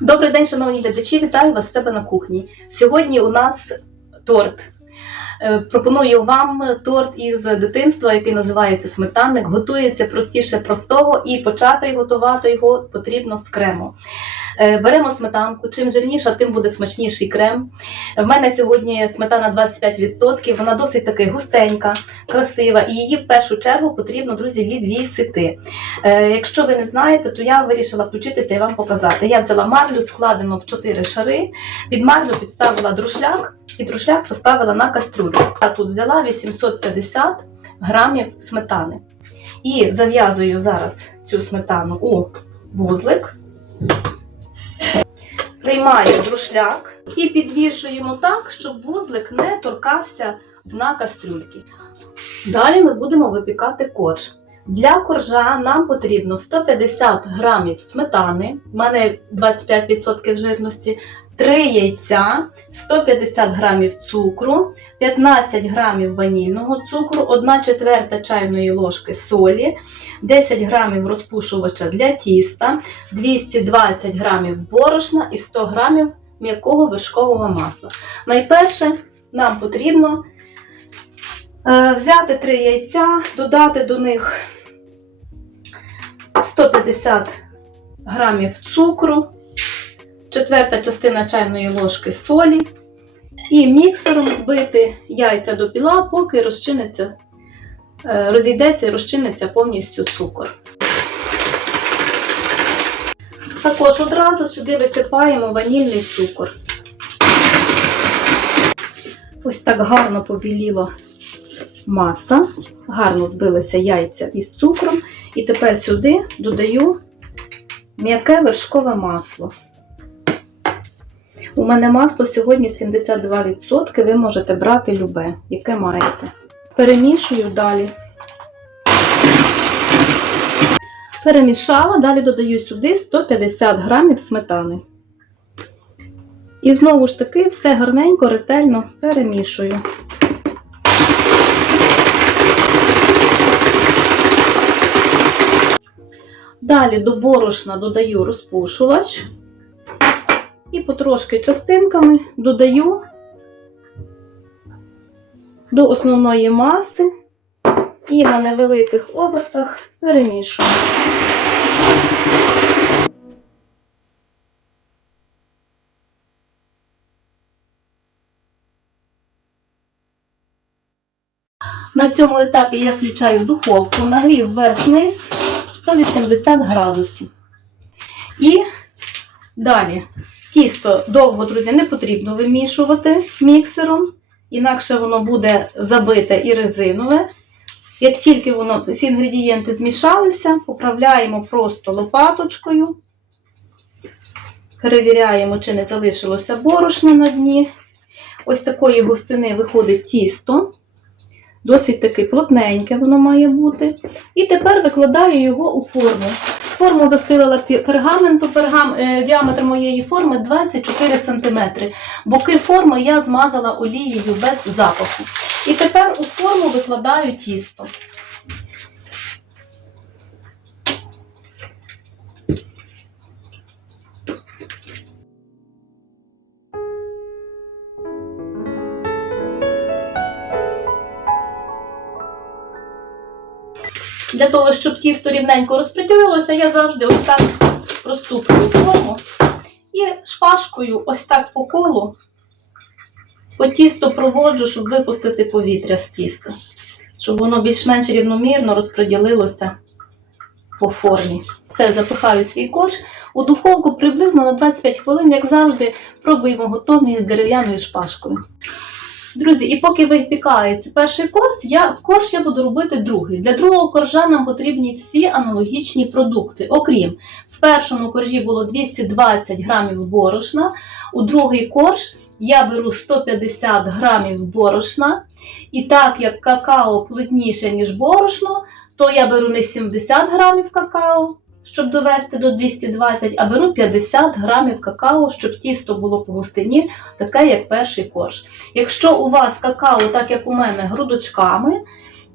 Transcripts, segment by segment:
Добрий день, шановні глядачі, вітаю вас з себе на кухні. Сьогодні у нас торт. Е, Пропоную вам торт із дитинства, який називається сметанник. Готується простіше простого і почати готувати його потрібно з крему. Е, Беремо сметанку. Чим жирніша, тим буде смачніший крем. В мене сьогодні сметана 25%, вона досить таки густенька, красива, і її в першу чергу потрібно, друзі, відвісити. Е, Якщо ви не знаєте, то я вирішила включитися і вам показати. Я взяла марлю, складену в 4 шари. Під марлю підставила друшляк і друшляк поставила на каструлю. Я тут взяла 850 грамів сметани. І зав'язую зараз цю сметану у вузлик. Приймаю друшляк і підвішуємо так, щоб вузлик не торкався на кастрюльки. Далі ми будемо випікати корж. Для коржа нам потрібно 150 грамів сметани, в мене 25% жирності, 3 яйця, 150 грамів цукру, 15 грамів ванільного цукру, 1 четверта чайної ложки солі, 10 грамів розпушувача для тіста, 220 грамів борошна і 100 грамів м'якого вершкового масла. Найперше нам потрібно е, взяти 3 яйця, додати до них 150 грамів цукру, четверта частина чайної ложки солі і міксером збити яйця до біла, поки розчиниться, е, розійдеться і розчиниться повністю цукор. Також одразу сюди висипаємо ванільний цукор. Ось так гарно побіліла маса, гарно збилися яйця із цукром. І тепер сюди додаю м'яке вершкове масло. У мене масло сьогодні 72%, ви можете брати любе, яке маєте. Перемішую далі. Перемішала, далі додаю сюди 150 грамів сметани. І знову ж таки все гарненько, ретельно перемішую. Далі до борошна додаю розпушувач і потрошки частинками додаю до основної маси і на невеликих обертах перемішую. На цьому етапі я включаю духовку, нагрів вверх-вниз 180 градусів. І далі тісто довго, друзі, не потрібно вимішувати міксером, інакше воно буде забите і резинове. Як тільки воно, всі інгредієнти змішалися, поправляємо просто лопаточкою, перевіряємо, чи не залишилося борошна на дні. Ось такої густини виходить тісто. Досить таки плотненьке воно має бути. І тепер викладаю його у форму. Форму застелила пергаментом, пергам, е, діаметр моєї форми 24 см. Боки форми я змазала олією без запаху. І тепер у форму викладаю тісто. Для того, щоб тісто рівненько розподілилося, я завжди ось так розступую форму і шпажкою ось так по колу по тісту проводжу, щоб випустити повітря з тіста, щоб воно більш-менш рівномірно розподілилося по формі. Все, запихаю свій корж у духовку приблизно на 25 хвилин, як завжди, пробуємо готовність з дерев'яною шпажкою. Друзі, і поки випікається перший корж, я, корж я буду робити другий. Для другого коржа нам потрібні всі аналогічні продукти. Окрім в першому коржі було 220 грамів борошна, у другий корж я беру 150 грамів борошна. І так як какао плотніше, ніж борошно, то я беру не 70 грамів какао, щоб довести до 220, а беру 50 грамів какао, щоб тісто було по густині, таке як перший корж. Якщо у вас какао, так як у мене, грудочками,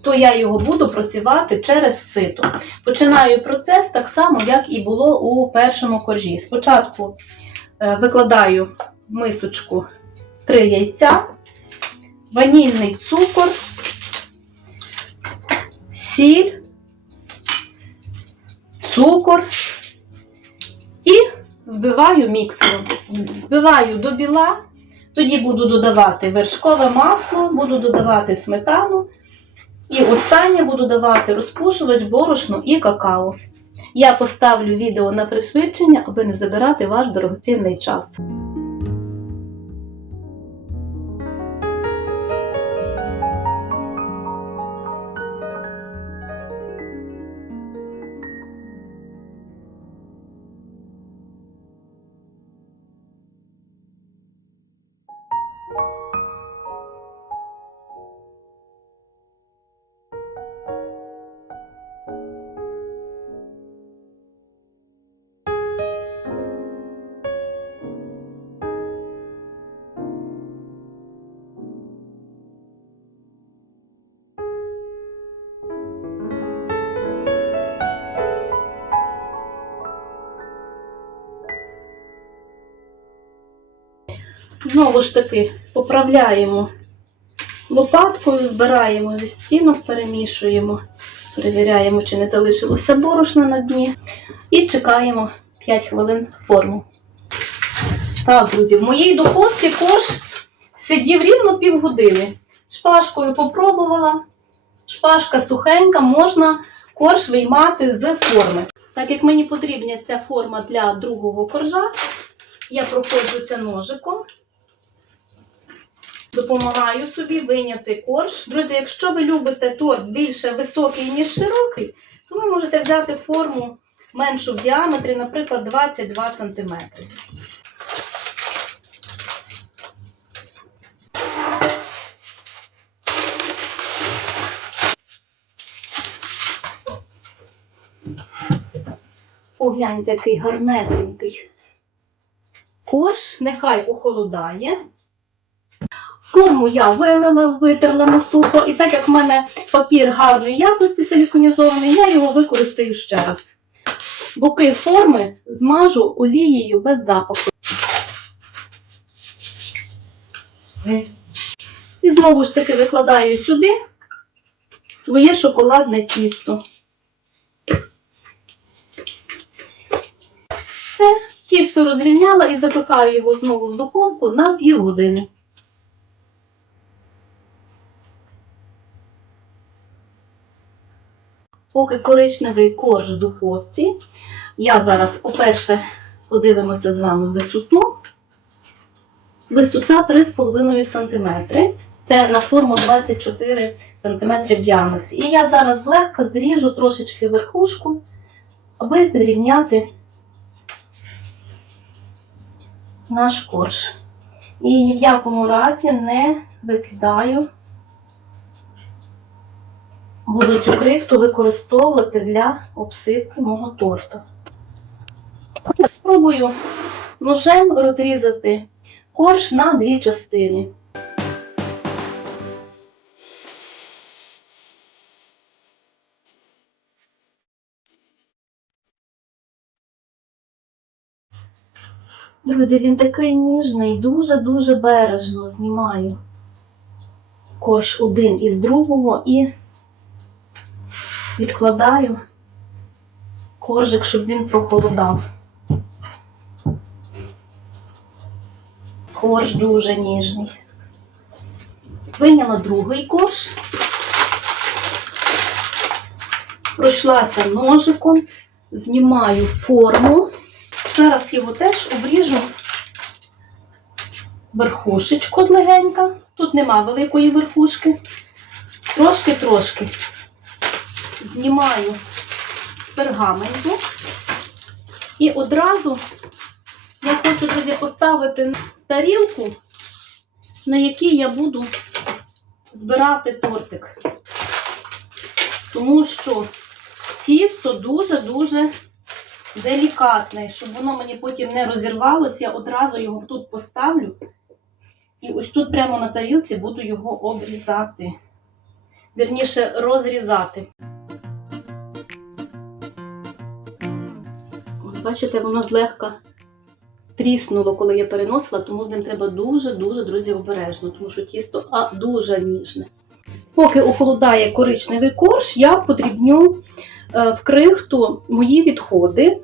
то я його буду просівати через сито. Починаю процес так само, як і було у першому коржі. Спочатку е, викладаю в мисочку 3 яйця, ванільний цукор, сіль, цукор і збиваю міксером. Збиваю до біла, тоді буду додавати вершкове масло, буду додавати сметану. І останнє буду давати розпушувач, борошно і какао. Я поставлю відео на пришвидшення, аби не забирати ваш дорогоцінний час. Знову ж таки поправляємо лопаткою, збираємо зі стінок, перемішуємо, перевіряємо, чи не залишилося борошна на дні. І чекаємо 5 хвилин форму. Так, друзі, в моїй духовці корж сидів рівно півгодини. Шпажкою попробувала. Шпажка сухенька, можна корж виймати з форми. Так як мені потрібна ця форма для другого коржа, я проходжуся ножиком. Допомагаю собі виняти корж. Друзі, якщо ви любите торт більше високий, ніж широкий, то ви можете взяти форму меншу в діаметрі, наприклад, 22 см. Погляньте, який гарнесенький. Корж нехай охолодає. Форму я вилила, витерла на сухо, і так як в мене папір гарної якості силіконізований, я його використаю ще раз. Боки форми змажу олією без запаху. І знову ж таки викладаю сюди своє шоколадне тісто. Все, тісто розрівняла і запихаю його знову в духовку на півгодини. Поки коричневий корж в духовці, я зараз, по-перше, подивимося з вами висоту. Висота 3,5 см. Це на форму 24 см в діаметрі. І я зараз злегка зріжу трошечки верхушку, аби зрівняти наш корж. І ні в якому разі не викидаю буду цю крихту використовувати для обсипки мого торта. Спробую ножем розрізати корж на дві частини. Друзі, він такий ніжний, дуже-дуже бережно знімаю корж один із другого і відкладаю коржик, щоб він прохолодав. Корж дуже ніжний. Виняла другий корж, пройшлася ножиком, знімаю форму. Зараз його теж обріжу верхушечку злегенька. Тут нема великої верхушки. Трошки-трошки знімаю з пергаменту. І одразу я хочу, друзі, поставити тарілку, на якій я буду збирати тортик. Тому що тісто дуже-дуже делікатне, щоб воно мені потім не розірвалося, я одразу його тут поставлю. І ось тут прямо на тарілці буду його обрізати. Вірніше, розрізати. Бачите, воно злегка тріснуло, коли я переносила, тому з ним треба дуже-дуже, друзі, обережно, тому що тісто а, дуже ніжне. Поки охолодає коричневий корж, я подрібню е, в крихту мої відходи.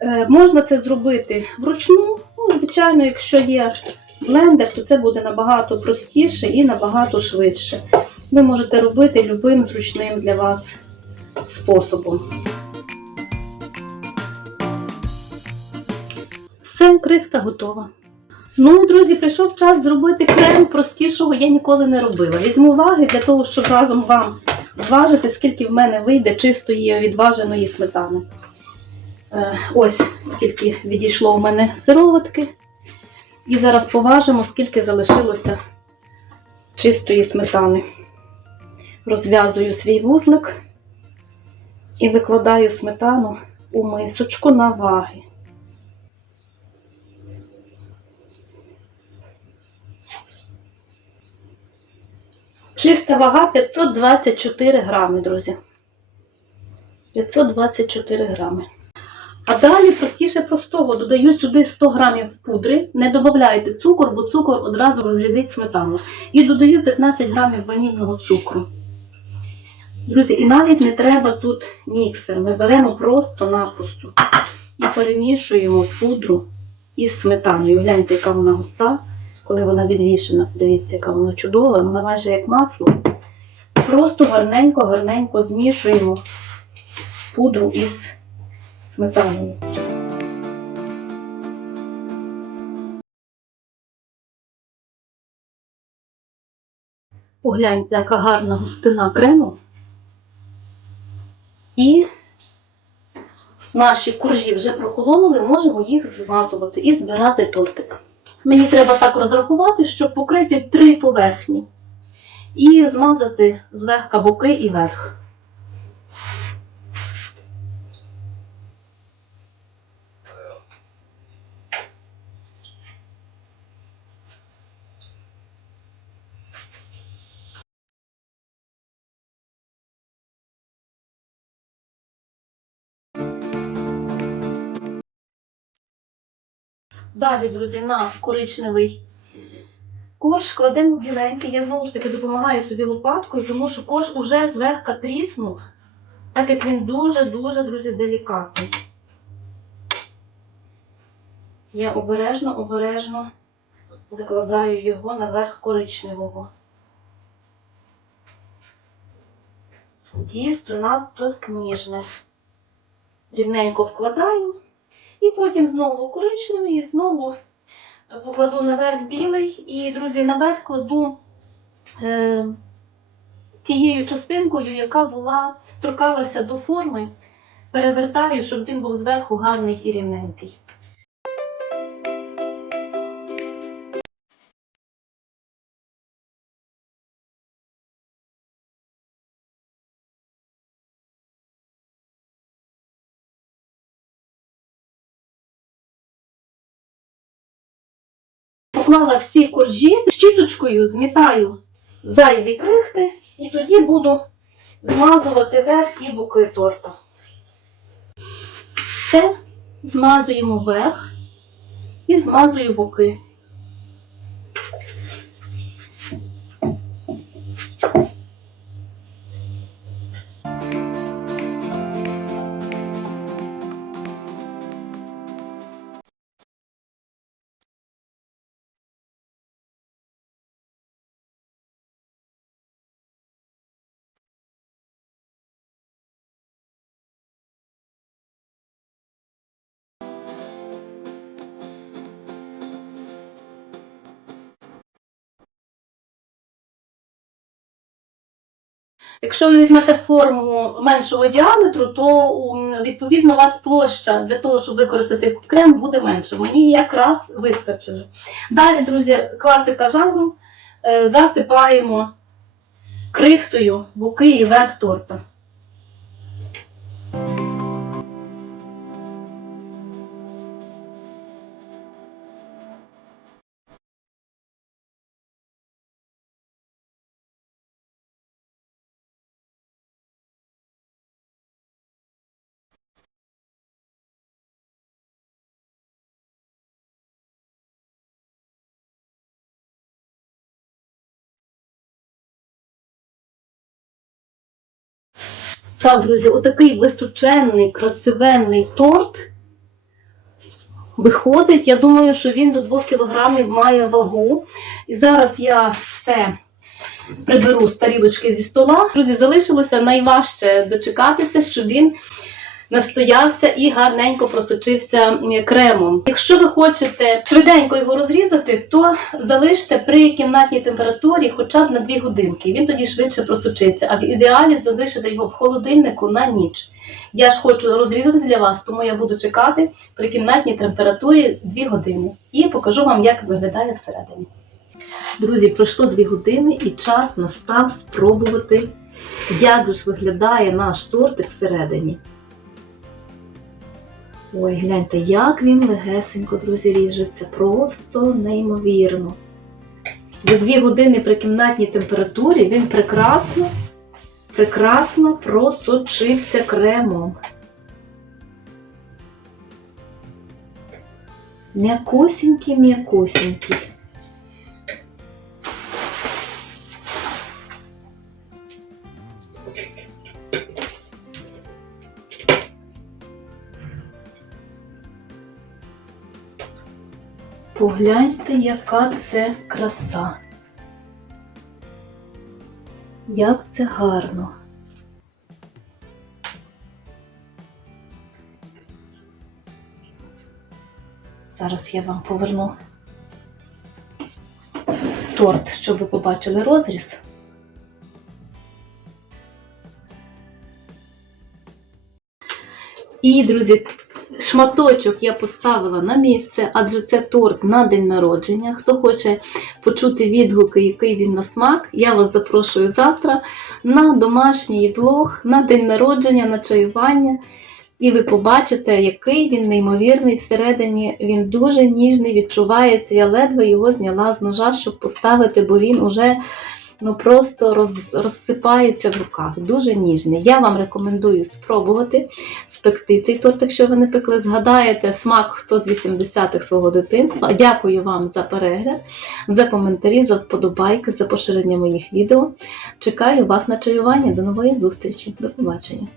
Е, можна це зробити вручну. Ну, звичайно, якщо є блендер, то це буде набагато простіше і набагато швидше. Ви можете робити любим зручним для вас способом. Все, крихта готова. Ну, друзі, прийшов час зробити крем. Простішого я ніколи не робила. Візьму ваги для того, щоб разом вам зважити, скільки в мене вийде чистої відваженої сметани. Е, ось скільки відійшло в мене сироватки. І зараз поважимо, скільки залишилося чистої сметани. Розв'язую свій вузлик і викладаю сметану у мисочку на ваги. Чиста вага 524 грами, друзі. 524 грами. А далі простіше простого. Додаю сюди 100 грамів пудри. Не додавайте цукор, бо цукор одразу розрядить сметану. І додаю 15 грамів ванільного цукру. Друзі, і навіть не треба тут міксер. Ми беремо просто-напросто і перемішуємо пудру із сметаною. Гляньте, яка вона густа, коли вона відвішена. Дивіться, яка вона чудова, вона майже як масло. Просто гарненько-гарненько змішуємо пудру із сметаною. Погляньте, яка гарна густина крему. І наші коржі вже прохолонули, можемо їх змазувати і збирати тортик. Мені треба так розрахувати, щоб покрити три поверхні і змазати злегка боки і верх. Далі, друзі, на коричневий корж кладемо біленький. Я знову ж таки допомагаю собі лопаткою, тому що корж уже злегка тріснув, так як він дуже-дуже, друзі, делікатний. Я обережно, обережно викладаю його наверх коричневого. Тісто надто ніжне. Рівненько вкладаю. І потім знову коричневий, і знову покладу наверх білий. І, друзі, наверх кладу е, тією частинкою, яка була, торкалася до форми, перевертаю, щоб він був зверху гарний і рівненький. Поклала всі коржі, щіточкою змітаю зайві крихти і тоді буду змазувати верх і боки торта. Все, змазуємо верх і змазую боки. Якщо ви візьмете форму меншого діаметру, то відповідно у вас площа для того, щоб використати крем, буде менше. Мені якраз вистачило. Далі, друзі, класика жанру. Е, Засипаємо крихтою боки і верх торта. Так, друзі, отакий височенний, красивенний торт. Виходить, я думаю, що він до 2 кг має вагу. І зараз я все приберу з тарілочки зі стола. Друзі, залишилося найважче дочекатися, щоб він настоявся і гарненько просочився кремом. Якщо ви хочете швиденько його розрізати, то залиште при кімнатній температурі хоча б на 2 годинки. Він тоді швидше просочиться. А в ідеалі залишити його в холодильнику на ніч. Я ж хочу розрізати для вас, тому я буду чекати при кімнатній температурі 2 години і покажу вам, як виглядає всередині. Друзі, пройшло 2 години і час настав спробувати, як ж виглядає наш тортик всередині. Ой, гляньте, як він легесенько, друзі, ріжеться. Просто неймовірно. За 2 години при кімнатній температурі він прекрасно, прекрасно просочився кремом. М'якосінький, Погляньте, яка це краса. Як це гарно. Зараз я вам поверну торт, щоб ви побачили розріз. І, друзі, шматочок я поставила на місце, адже це торт на день народження. Хто хоче почути відгуки, який він на смак, я вас запрошую завтра на домашній влог, на день народження, на чаювання. І ви побачите, який він неймовірний всередині. Він дуже ніжний, відчувається. Я ледве його зняла з ножа, щоб поставити, бо він уже ну, просто роз, розсипається в руках. Дуже ніжний. Я вам рекомендую спробувати спекти цей торт, якщо ви не пекли. Згадаєте смак, хто з 80-х свого дитинства. Дякую вам за перегляд, за коментарі, за вподобайки, за поширення моїх відео. Чекаю вас на чаювання. До нової зустрічі. До побачення.